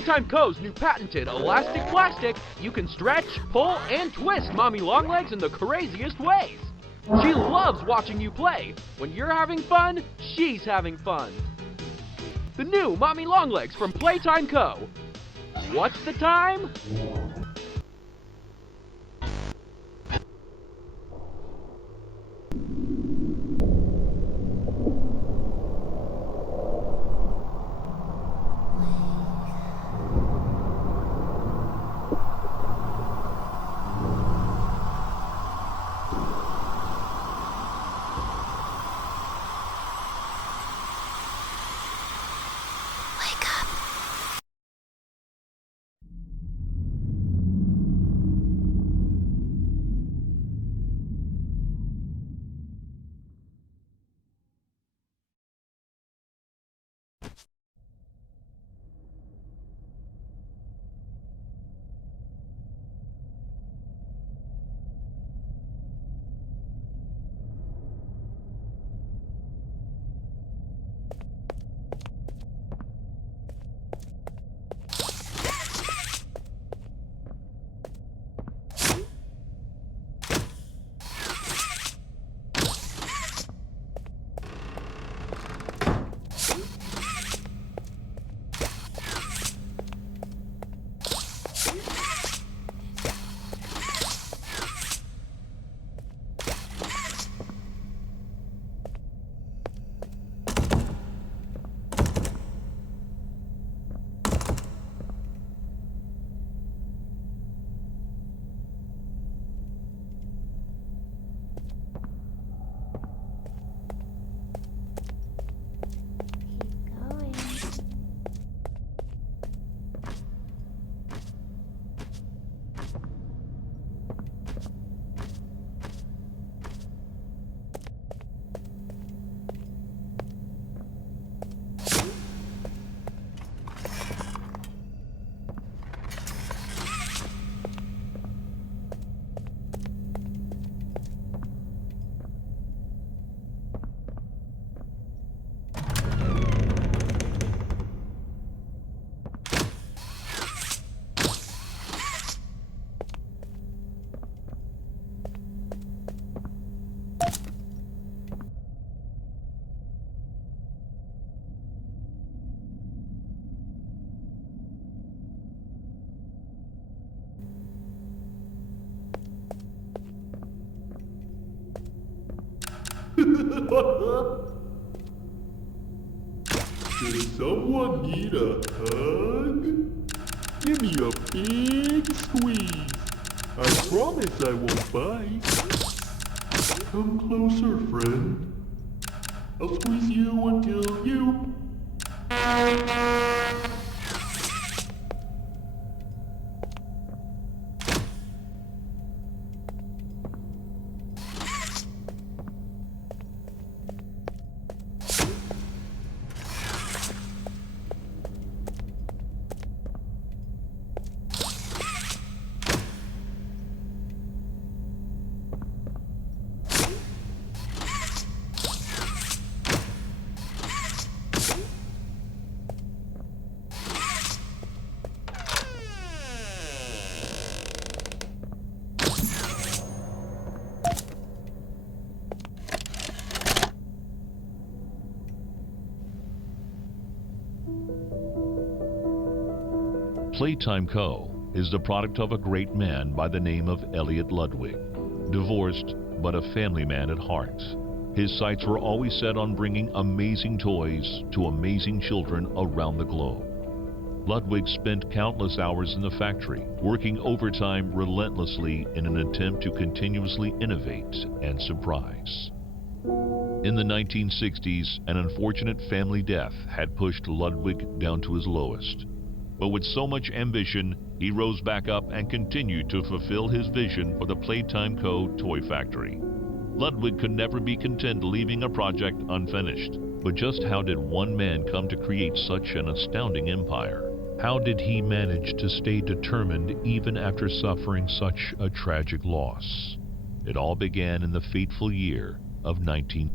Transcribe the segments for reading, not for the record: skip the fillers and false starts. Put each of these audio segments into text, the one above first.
Playtime Co.'s new patented elastic plastic, you can stretch, pull, and twist Mommy Longlegs in the craziest ways. She loves watching you play. When you're having fun, she's having fun. The new Mommy Longlegs from Playtime Co. What's the time? Does someone need a hug? Give me a big squeeze. I promise I won't bite. Come closer, friend. I'll squeeze you until you... Playtime Co. is the product of a great man by the name of Elliot Ludwig. Divorced, but a family man at heart. His sights were always set on bringing amazing toys to amazing children around the globe. Ludwig spent countless hours in the factory, working overtime relentlessly in an attempt to continuously innovate and surprise. In the 1960s, an unfortunate family death had pushed Ludwig down to his lowest. But with so much ambition, he rose back up and continued to fulfill his vision for the Playtime Co. toy factory. Ludwig could never be content leaving a project unfinished. But just how did one man come to create such an astounding empire? How did he manage to stay determined even after suffering such a tragic loss? It all began in the fateful year of 19...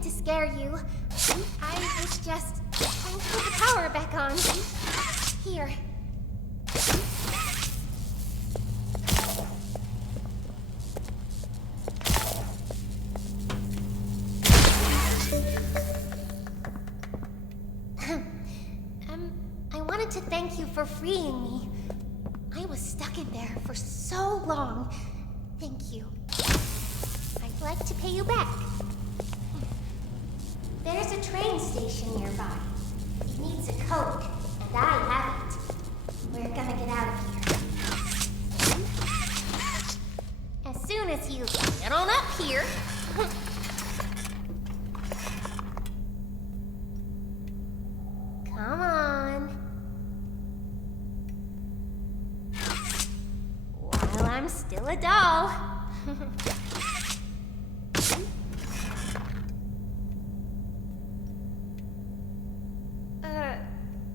mean to scare you. I was just trying to put the power back on. Here. I wanted to thank you for freeing me. I was stuck in there for so long. Thank you. I'd like to pay you back. There's a train station nearby. It needs a code, and I have it. We're gonna get out of here. As soon as you get on up here. Come on. While I'm still a doll.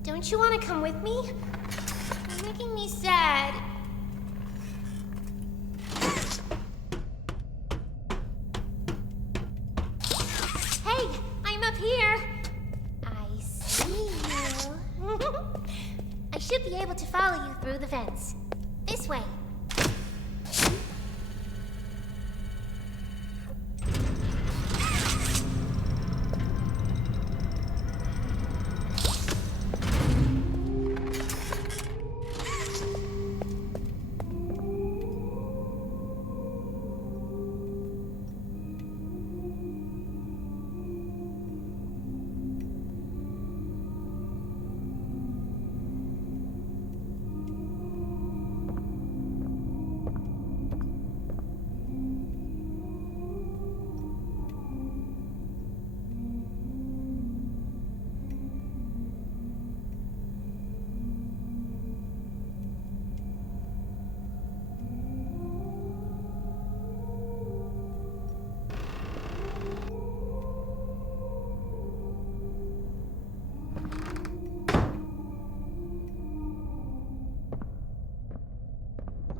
Don't you want to come with me? You're making me sad. Hey, I'm up here. I see you. I should be able to follow you through the vents. This way.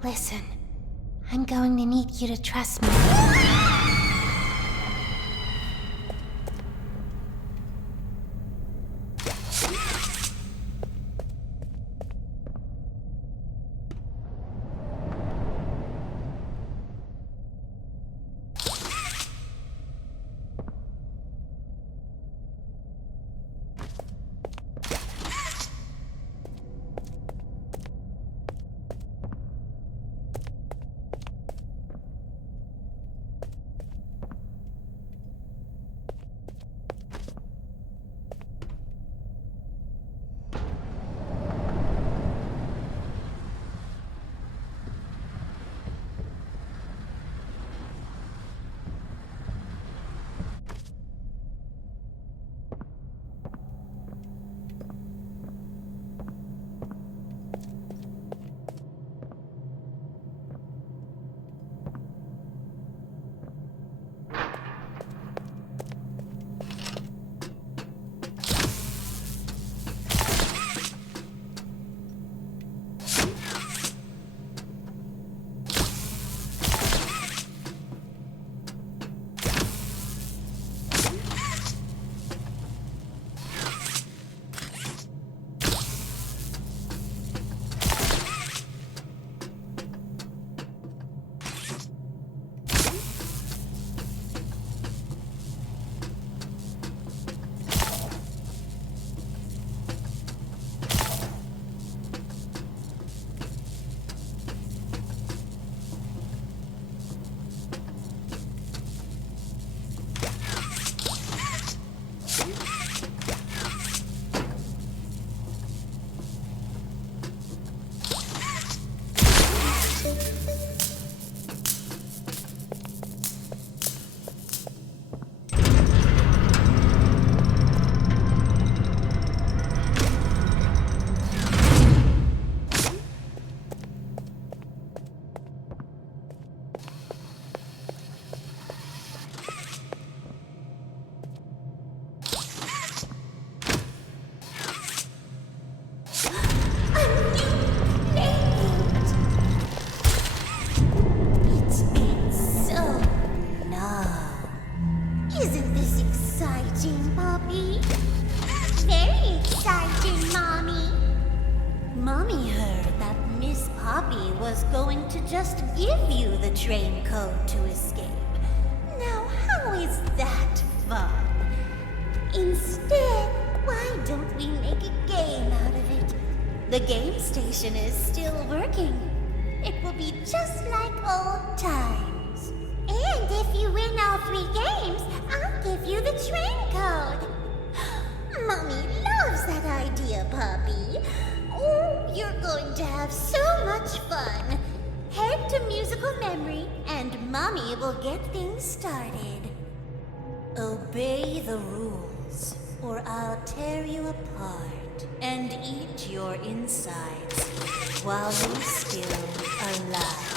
Listen, I'm going to need you to trust me. Poppy was going to just give you the train code to escape. Now, how is that fun? Instead, why don't we make a game out of it? The game station is still working. It will be just like old times. And if you win all 3 games, I'll give you the train code. Mommy loves that idea, Poppy. Oh, you're going to have so much fun. Head to musical memory, and Mommy will get things started. Obey the rules, or I'll tear you apart and eat your insides while you're still alive.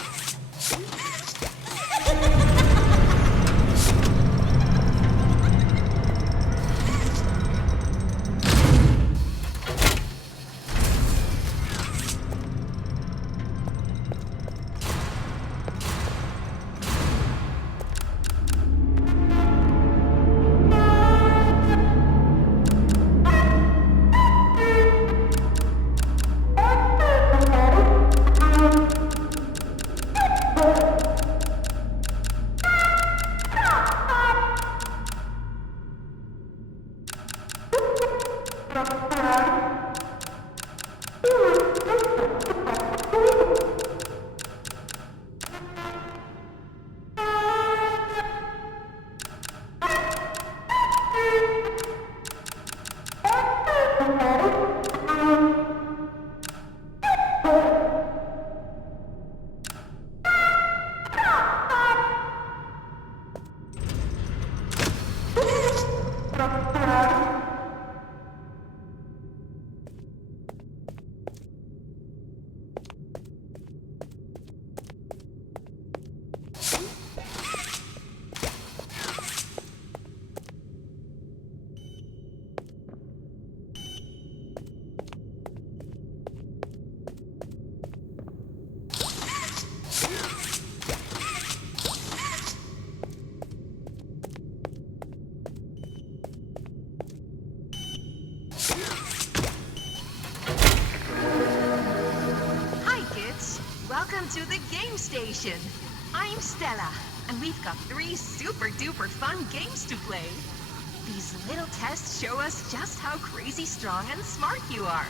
to the game station. I'm Stella, and we've got 3 super-duper fun games to play. These little tests show us just how crazy strong and smart you are.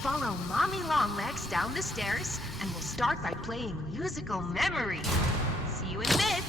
Follow Mommy Longlegs down the stairs, and we'll start by playing musical memory. See you in a bit.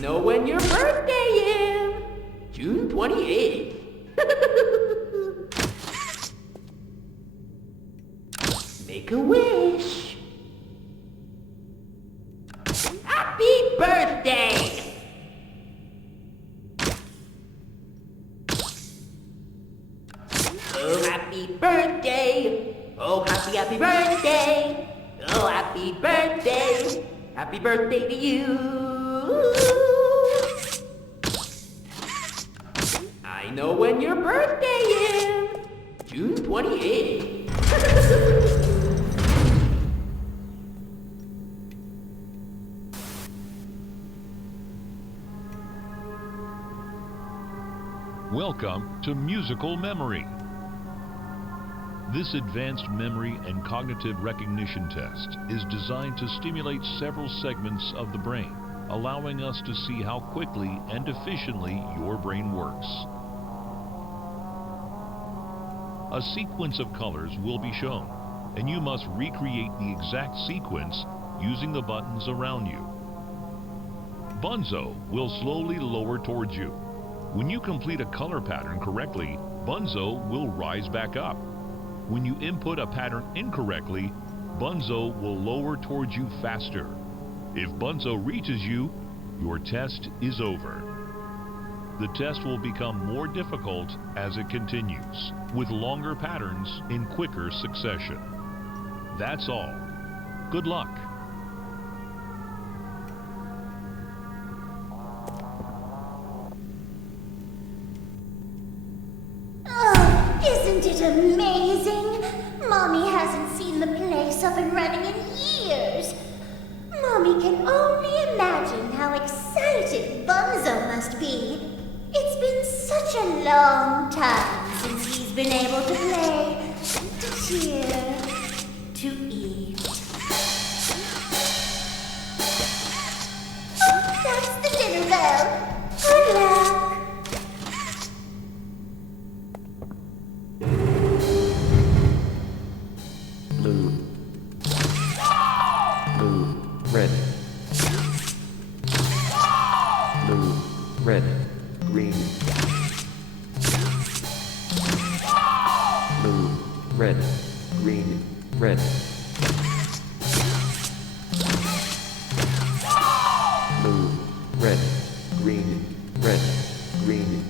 know when your birthday is. June 28th. Make a wish. Happy birthday! Oh, happy birthday! Oh, happy birthday! Oh, happy birthday! Happy birthday to you! I know when your birthday is! June 28th. Welcome to Musical Memory. This advanced memory and cognitive recognition test is designed to stimulate several segments of the brain, allowing us to see how quickly and efficiently your brain works. A sequence of colors will be shown, and you must recreate the exact sequence using the buttons around you. Bunzo will slowly lower towards you. When you complete a color pattern correctly, Bunzo will rise back up. When you input a pattern incorrectly, Bunzo will lower towards you faster. If Bunzo reaches you, your test is over. The test will become more difficult as it continues, with longer patterns in quicker succession. That's all. Good luck. Oh, isn't it amazing? Mommy hasn't seen the place up and running in years. Mommy can only imagine how excited Bunzo must be. It's been such a long time since he's been able to play, to cheer, to eat. Oh, that's the dinner bell. Good luck. Blue. Blue, red. Blue, red, green. Blue, red, green, red. Blue, red, green, red, green.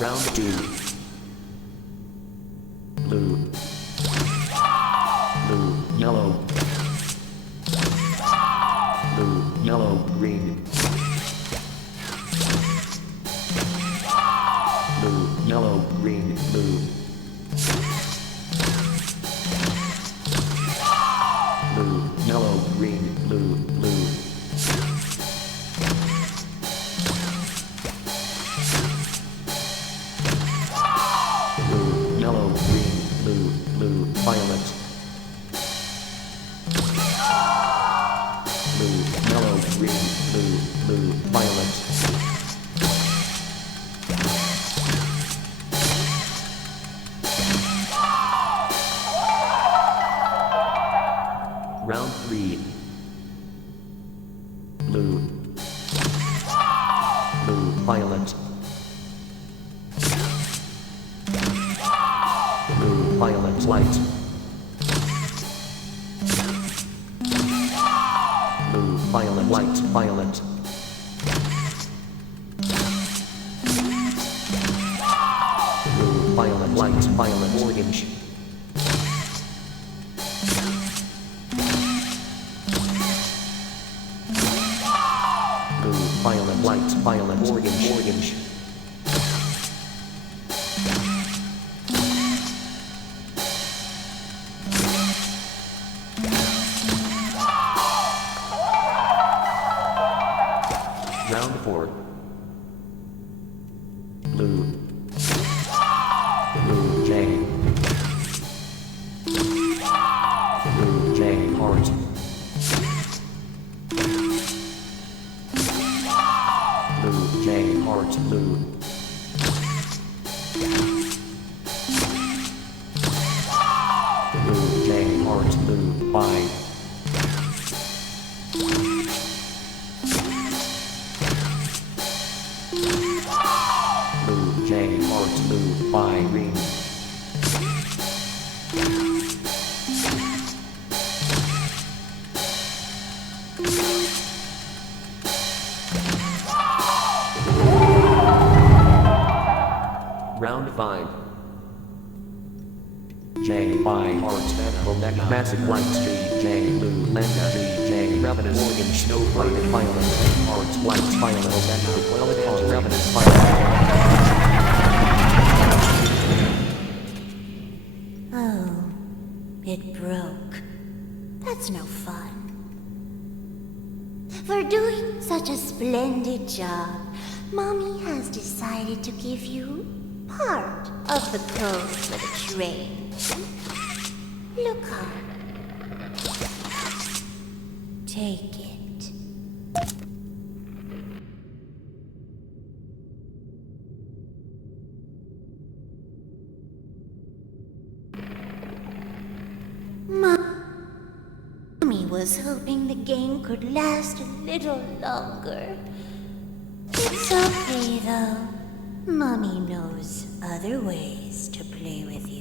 Round 2. Blue. Blue, yellow. Blue, yellow, green. Blue, yellow, green, blue. Blue, yellow, green, blue, blue. Blue, yellow, green, blue, blue, violet. Blue, yellow, green, blue, blue, violet. Round 3. Blue. Blue, violet. Blue, violet, light. Blue, violet, light, violet. Blue, violet, light, violet, orange. Blue, violet, light, violet, orange, orange. Round 4. Blue. Blue, J. Blue, J, heart. Blue, J, heart, blue. 5. Blue J heart blue 5 green. Round 5. J Y heart Omega Massive White Street J Blue Lenda G J Revenant Morgan Snowflake Violet Heart White Violet Omega Violet Heart Revenant Violet. Oh, it broke. That's no fun. For doing such a splendid job, Mommy has decided to give you part of the code for the train. Look up. Take it. Mommy was hoping the game could last a little longer. It's okay though. Mommy knows other ways to play with you.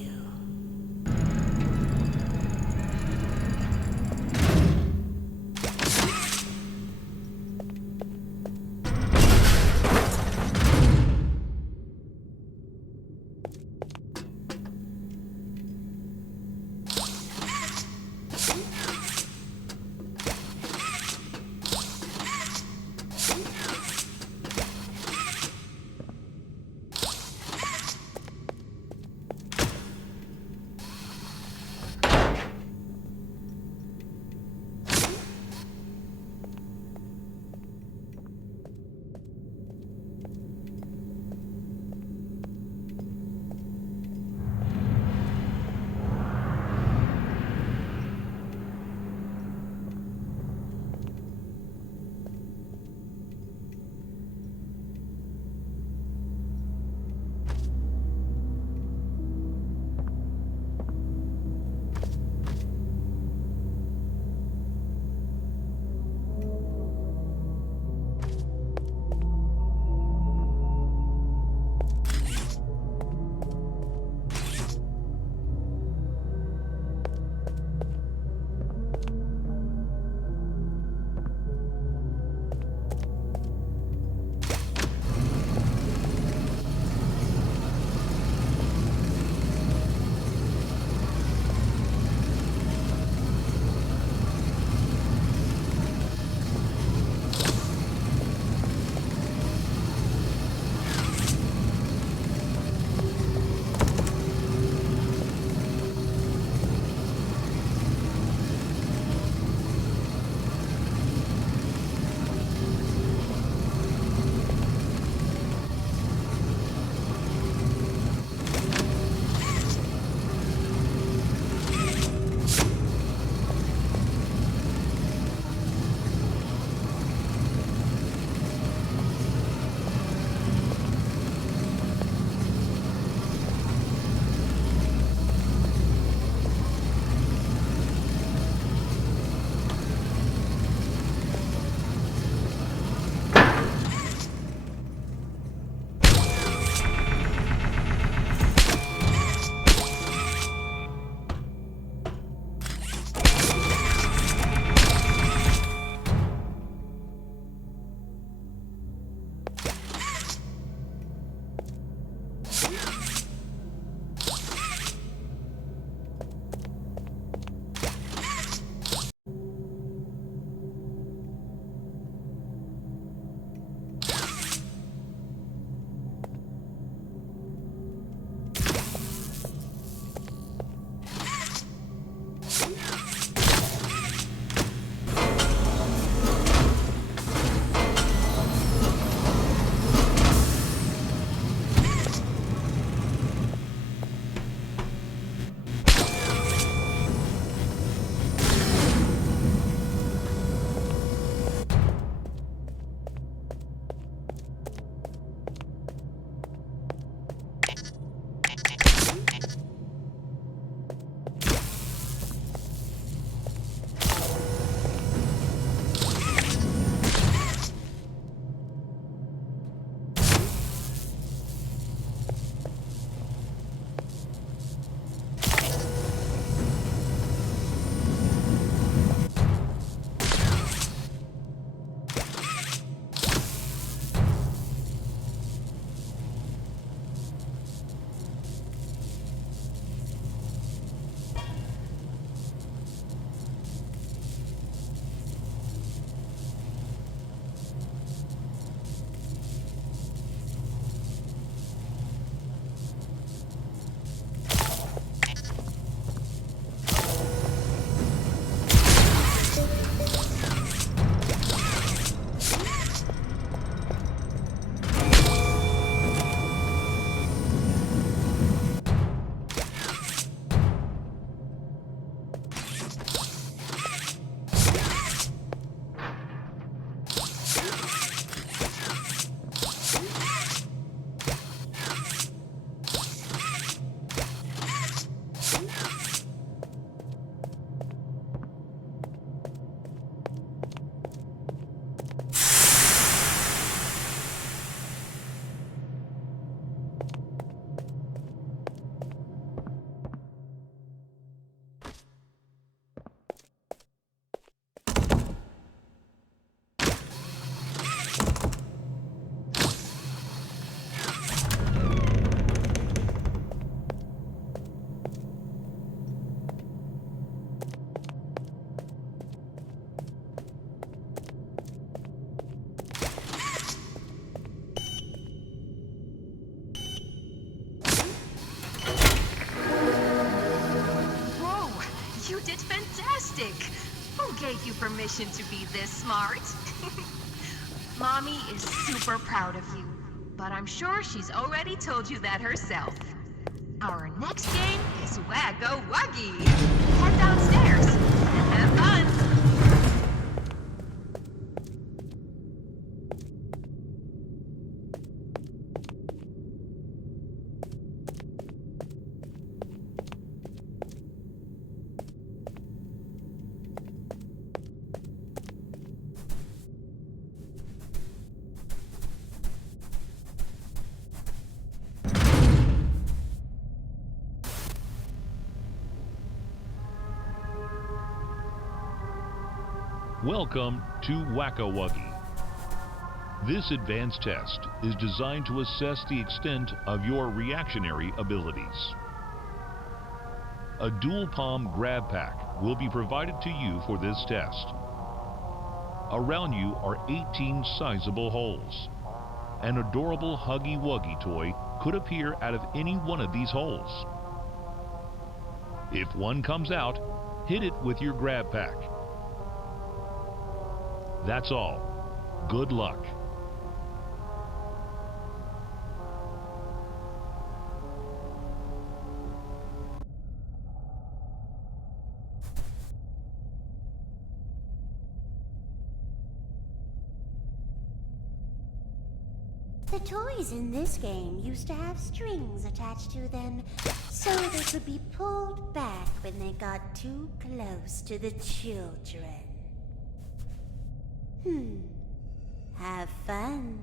fantastic! Who gave you permission to be this smart? Mommy is super proud of you, but I'm sure she's already told you that herself. Our next game is Waggo Wuggy. Head downstairs and have fun. Welcome to Whack-A-Wuggy. This advanced test is designed to assess the extent of your reactionary abilities. A dual palm grab pack will be provided to you for this test. Around you are 18 sizable holes. An adorable Huggy Wuggy toy could appear out of any one of these holes. If one comes out, hit it with your grab pack. That's all. Good luck. The toys in this game used to have strings attached to them, so they could be pulled back when they got too close to the children. Have fun.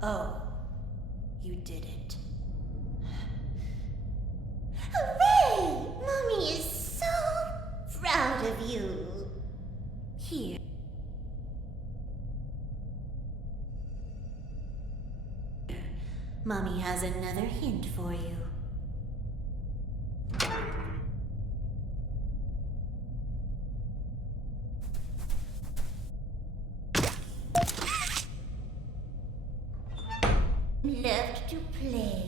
Oh, you did it. Hooray! Mommy is so proud of you. Here. Mommy has another hint for you. Left to play.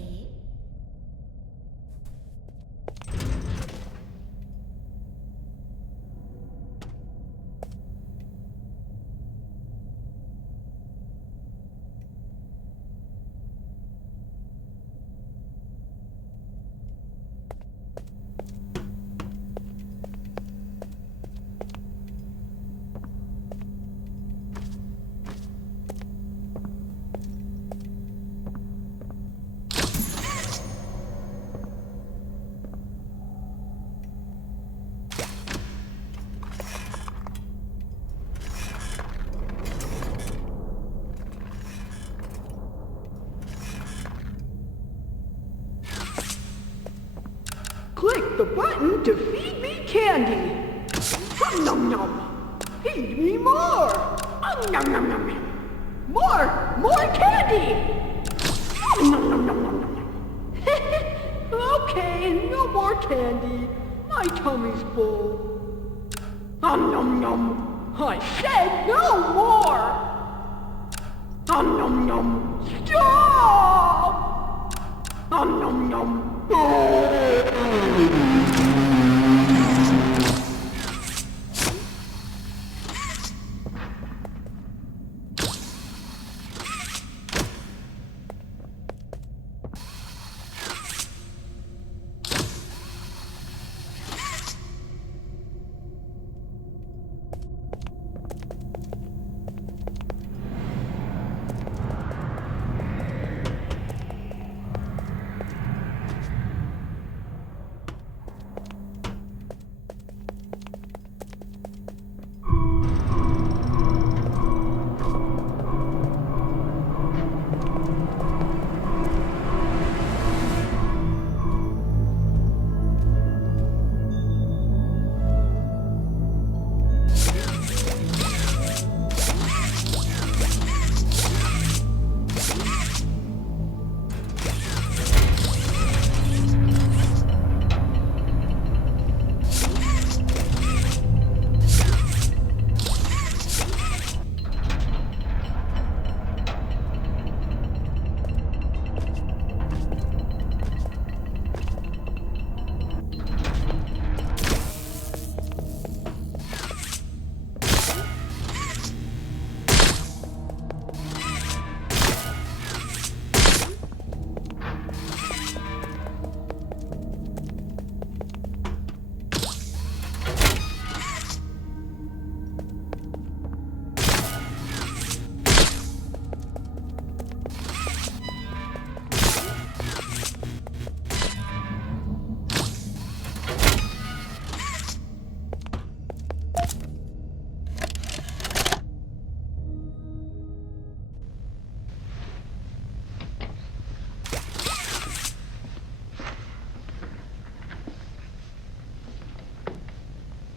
the button to feed me candy. Nom nom nom. Feed me more. Nom nom nom nom. More candy. Nom nom nom nom nom. Okay, no more candy. My tummy's full. Nom nom nom. I said no more. Nom nom nom. Stop. Nom nom nom.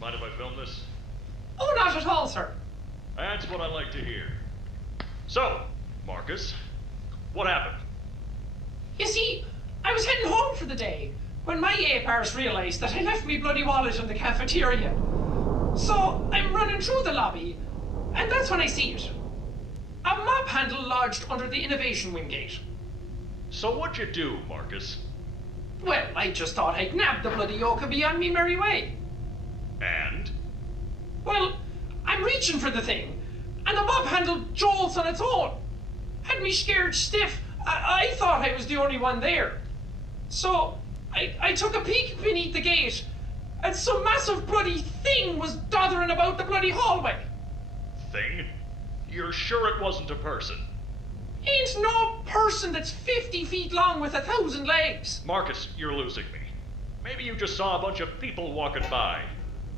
Mind if I film this? Oh, not at all, sir. That's what I like to hear. So, Marcus, what happened? You see, I was heading home for the day when my apars realised that I left me bloody wallet in the cafeteria. So I'm running through the lobby, and that's when I see it. A mop handle lodged under the innovation wing gate. So what'd you do, Marcus? Well, I just thought I'd nab the bloody yoke and be on me merry way. And? Well, I'm reaching for the thing, and the mop handle jolts on its own. Had me scared stiff. I thought I was the only one there. So I took a peek beneath the gate, and some massive bloody thing was doddering about the bloody hallway. Thing? You're sure it wasn't a person? Ain't no person that's 50 feet long with 1,000 legs. Marcus, you're losing me. Maybe you just saw a bunch of people walking by.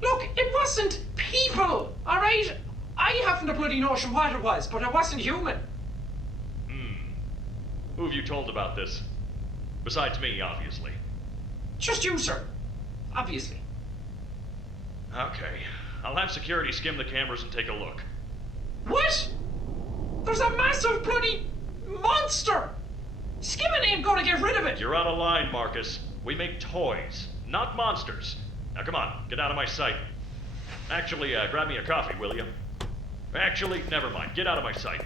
Look, it wasn't people, all right? I haven't a bloody notion what it was, but it wasn't human. Who have you told about this? Besides me, obviously. Just you, sir. Obviously. Okay. I'll have security skim the cameras and take a look. What? There's a massive bloody monster! Skimming ain't gonna get rid of it! You're out of line, Marcus. We make toys, not monsters. Now come on, get out of my sight. Actually, grab me a coffee, will you? Actually, never mind. Get out of my sight.